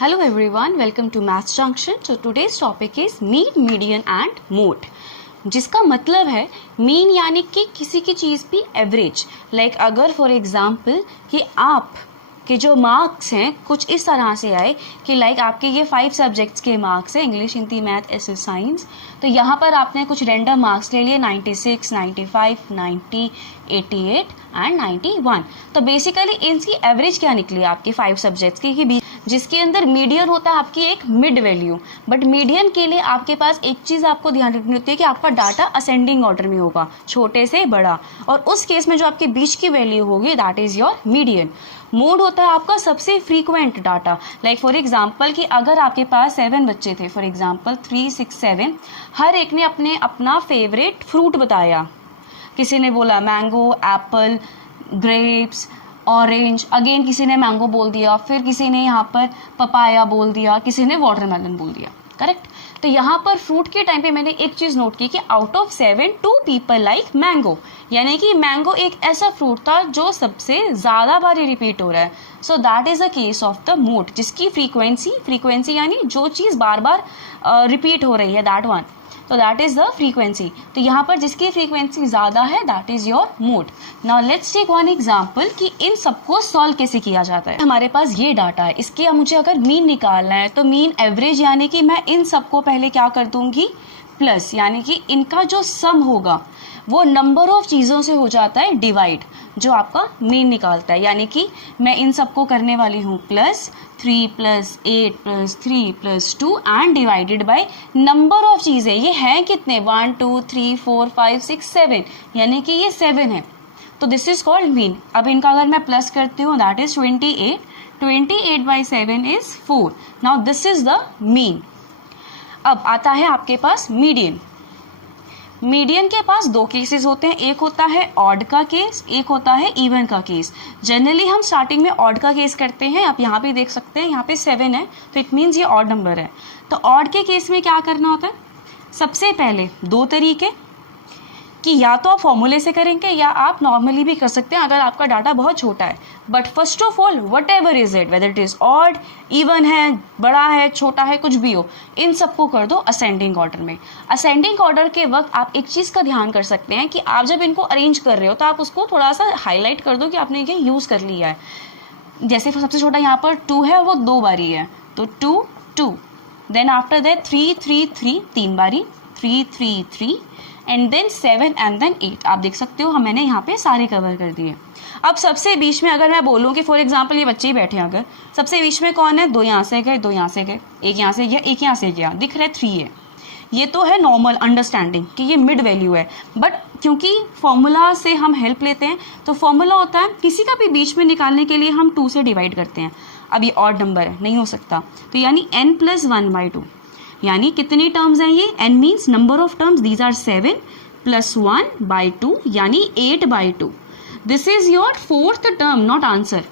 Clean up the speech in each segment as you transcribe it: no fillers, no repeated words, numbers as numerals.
Hello everyone, welcome to Maths Junction. So today's topic is mean, median and mode. जिसका मतलब है mean यानी कि किसी की चीज़ भी एवरेज. लाइक अगर फॉर एग्जांपल कि आप के जो मार्क्स हैं कुछ इस तरह से आए कि लाइक आपके ये 5 सब्जेक्ट्स के मार्क्स हैं, English, Hindi, math, SS, science. तो यहाँ पर आपने कुछ रैंडम मार्क्स ले लिए 96, 95, 90, 88 एंड 91. तो बेसिकली इनकी एवरेज क्या निकली आपकी 5 सब्जेक्ट्स की, जिसके अंदर मीडियन होता है आपकी एक मिड वैल्यू. बट मीडियन के लिए आपके पास एक चीज़ आपको ध्यान रखनी होती है कि आपका डाटा असेंडिंग ऑर्डर में होगा, छोटे से बड़ा, और उस केस में जो आपके बीच की वैल्यू होगी that is your median. Mode होता है आपका सबसे frequent data. Like for example कि अगर आपके पास 7 बच्चे थे, फॉर एग्जांपल 3, 6, 7, हर एक ने अपना फेवरेट फ्रूट बताया. किसी ने बोला mango, Apple, grapes, orange, again किसी ने मैंगो बोल दिया, फिर किसी ने यहाँ पर पपाया बोल दिया, किसी ने वाटरमेलन बोल दिया. करेक्ट. तो यहाँ पर फ्रूट के टाइम पे मैंने एक चीज नोट की कि out of 7 2 people like mango, यानी कि मैंगो एक ऐसा फ्रूट था जो सबसे ज्यादा बार रिपीट हो रहा है. So that is a case of the mode, जिसकी फ्रीक्वेंसी यानी जो चीज बार बार रिपीट हो रही है, दैट वन. तो दैट इज द फ्रीक्वेंसी. तो यहाँ पर जिसकी फ्रीक्वेंसी ज्यादा है that is your mode. Now let's take one example कि इन सबको सॉल्व कैसे किया जाता है. हमारे पास ये डाटा है, इसके मुझे अगर मीन निकालना है तो मीन एवरेज यानी कि मैं इन सबको पहले क्या कर दूंगी प्लस, यानी कि इनका जो सम होगा वो नंबर ऑफ चीज़ों से हो जाता है डिवाइड, जो आपका मीन निकालता है. यानी कि मैं इन सबको करने वाली हूँ plus 3 + 8 + 3 + 2 and divided by number of चीज़ें. ये हैं कितने, 1 2 3 4 5 6 7, यानी कि ये 7 है. तो दिस इज कॉल्ड मीन. अब इनका अगर मैं प्लस करती हूँ that is 28. 28/7 is 4. Now this is the mean. अब आता है आपके पास मीडियन. मीडियन के पास 2 केसेस होते हैं, एक होता है ऑड का केस, एक होता है इवन का केस. जनरली हम स्टार्टिंग में ऑड का केस करते हैं. आप यहाँ पे देख सकते हैं, यहाँ पे 7 है तो इट मीन्स ये ऑड नंबर है. तो ऑड के केस में क्या करना होता है, सबसे पहले 2 तरीके कि या तो आप फॉर्मूले से करेंगे या आप नॉर्मली भी कर सकते हैं अगर आपका डाटा बहुत छोटा है. But first of all what ever is it, whether it is odd, even है, बड़ा है, छोटा है, कुछ भी हो, इन सबको कर दो असेंडिंग ऑर्डर में. असेंडिंग ऑर्डर के वक्त आप एक चीज़ का ध्यान कर सकते हैं कि आप जब इनको अरेंज कर रहे हो तो आप उसको थोड़ा सा हाईलाइट कर दो कि आपने ये यूज़ कर लिया है. जैसे सबसे छोटा यहाँ पर 2 है और वो 2 बारी है, तो 2 2, देन आफ्टर दैट 3 3 3, 3 बारी, 3 3 3, एंड देन 7 एंड देन 8. आप देख सकते हो मैंने यहाँ पे सारे कवर कर दिए. अब सबसे बीच में अगर मैं बोलूँ कि फॉर एग्जांपल ये बच्चे ही बैठे हैं, अगर सबसे बीच में कौन है, 2 यहाँ से गए, 2 यहाँ से गए, एक यहाँ से गया, एक यहाँ से गया, दिख रहा है 3 है. ये तो है नॉर्मल अंडरस्टैंडिंग कि ये मिड वैल्यू है. बट क्योंकि फॉर्मूला से हम हेल्प लेते हैं तो फॉर्मूला होता है किसी का भी बीच में निकालने के लिए हम 2 से डिवाइड करते हैं. अब ये ऑड नंबर है, नहीं हो सकता, तो यानी n + 1/2, यानी कितने टर्म्स हैं ये, n means number of terms, these are 7 + 1/2 यानी 8/2. This is your 4th term, not answer.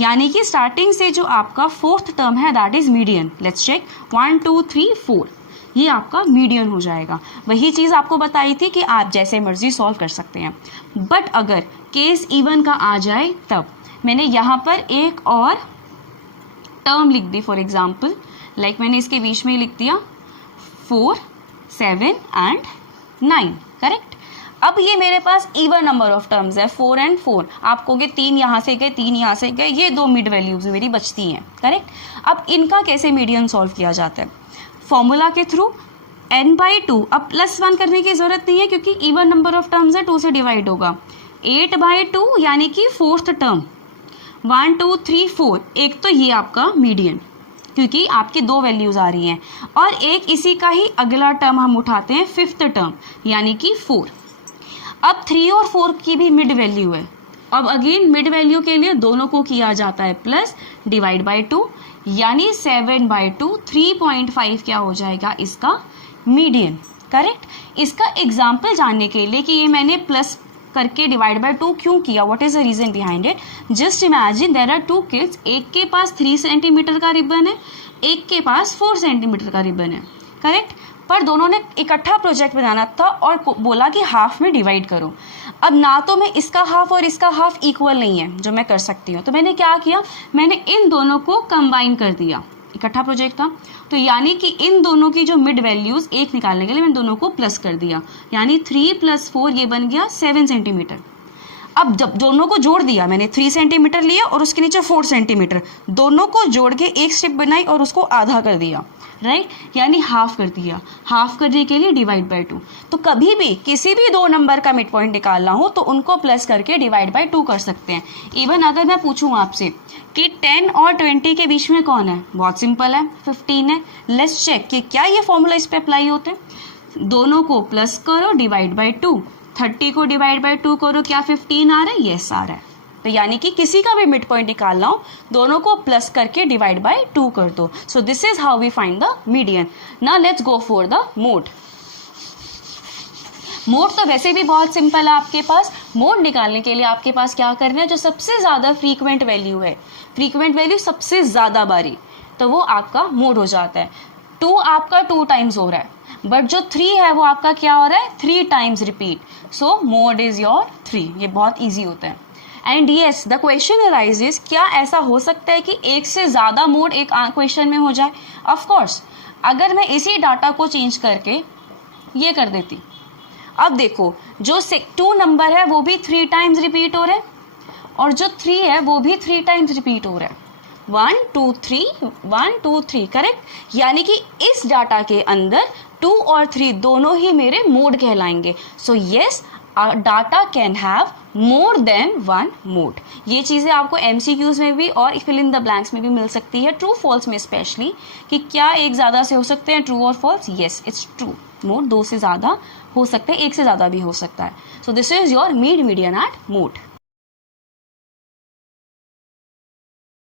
यानी कि स्टार्टिंग से जो आपका 4th टर्म है that is median. Let's check, 1 2 3 4, ये आपका मीडियन हो जाएगा. वही चीज़ आपको बताई थी कि आप जैसे मर्जी सॉल्व कर सकते हैं. बट अगर केस इवन का आ जाए तब मैंने यहाँ पर एक और टर्म लिख दी. फॉर एग्जाम्पल लाइक मैंने इसके बीच में लिख दिया 4 7 एंड 9. करेक्ट. अब ये मेरे पास इवन नंबर ऑफ टर्म्स है, 4 एंड 4. आप कहोगे 3 यहाँ से गए, 3 यहाँ से गए, ये 2 मिड वैल्यूज मेरी बचती हैं. करेक्ट. अब इनका कैसे मीडियन सॉल्व किया जाता है, फॉर्मूला के थ्रू n/2. अब +1 करने की जरूरत नहीं है क्योंकि इवन नंबर ऑफ टर्म्स है, 2 से डिवाइड होगा. 8/2 यानी कि 4th टर्म, 1 2 3 4. एक तो ये आपका मीडियन क्योंकि आपकी 2 वैल्यूज आ रही हैं, और एक इसी का ही अगला टर्म हम उठाते हैं 5th टर्म यानी कि 4. अब 3 और 4 की भी मिड वैल्यू है. अब अगेन मिड वैल्यू के लिए दोनों को किया जाता है प्लस, डिवाइड बाय 2, यानी 7/2, 3.5 क्या हो जाएगा इसका मीडियन. करेक्ट. इसका एग्जाम्पल जानने के लिए कि ये मैंने प्लस करके डिवाइड बाय 2 क्यों किया, what is the reason behind it. Just imagine there are 2 kids, एक के पास 3 सेंटीमीटर का रिबन है, एक के पास 4 सेंटीमीटर का रिबन है. करेक्ट. पर दोनों ने इकट्ठा प्रोजेक्ट बनाना था और बोला कि हाफ में डिवाइड करो. अब ना तो मैं इसका हाफ और इसका हाफ इक्वल नहीं है जो मैं कर सकती हूँ, तो मैंने क्या किया, मैंने इन दोनों को कंबाइन कर दिया. इकट्ठा प्रोजेक्ट था, तो यानी कि इन दोनों की जो मिड वैल्यूज एक निकालने के लिए मैंने दोनों को प्लस कर दिया, यानी 3 + 4 ये बन गया 7 सेंटीमीटर। अब जब दोनों को जोड़ दिया मैंने, 3 सेंटीमीटर लिया और उसके नीचे 4 सेंटीमीटर, दोनों को जोड़ के एक स्ट्रिप बनाई और उसको आधा कर दिया, राइट, यानी हाफ कर दिया। हाफ करने के लिए डिवाइड बाय 2। तो कभी भी किसी भी दो नंबर का मिड पॉइंट निकालना हो तो उनको प्लस करके डिवाइड बाय 2 कर सकते हैं। इवन अगर मैं पूछूं आपसे कि 10 और 20 के बीच में कौन है, बहुत सिंपल है, 15 है। लेट्स चेक कि क्या ये फॉर्मूला इस पे अप्लाई होते हैं। दोनों को प्लस करो, डिवाइड बाय 2, 30 को डिवाइड बाय 2 करो, क्या 15 आ रहा है? यस आ रहा है। तो यानी कि किसी का भी मिड पॉइंट निकालना हो, दोनों को प्लस करके डिवाइड बाय 2 कर दो। So this is how we find the median. Now let's go for the mode. Mode तो वैसे भी बहुत सिंपल है आपके पास। मोड निकालने के लिए आपके पास क्या करना है, जो सबसे ज्यादा फ्रीक्वेंट वैल्यू है, फ्रीक्वेंट वैल्यू सबसे ज्यादा बारी, तो वो आपका मोड हो जाता है। 2 आपका 2 टाइम्स हो रहा है, बट जो 3 है वो आपका क्या हो रहा है, 3 times repeat. So mode is your 3। ये बहुत ईजी होता है। And yes, the question arises, क्या ऐसा हो सकता है कि एक से ज्यादा मोड एक क्वेश्चन में हो जाए? ऑफ कोर्स, अगर मैं इसी डाटा को चेंज करके ये कर देती, अब देखो जो 2 नंबर है वो भी 3 टाइम्स रिपीट हो रहा है और जो 3 है वो भी 3 टाइम्स रिपीट हो रहा है। 1 2 3 1 2 3, करेक्ट। यानी कि इस डाटा के अंदर 2 और 3 दोनों ही मेरे मोड कहलाएंगे। So yes, data can have more than 1 mode. ये चीजें आपको MCQs में भी और फिल इन द ब्लैंक्स में भी मिल सकती है, ट्रू फॉल्स में स्पेशली, कि क्या एक ज्यादा से हो सकते हैं, ट्रू और false. Yes, it's true, mode 2 से ज्यादा हो सकते हैं, एक से ज्यादा भी हो सकता है। So this is your mead, median and mode.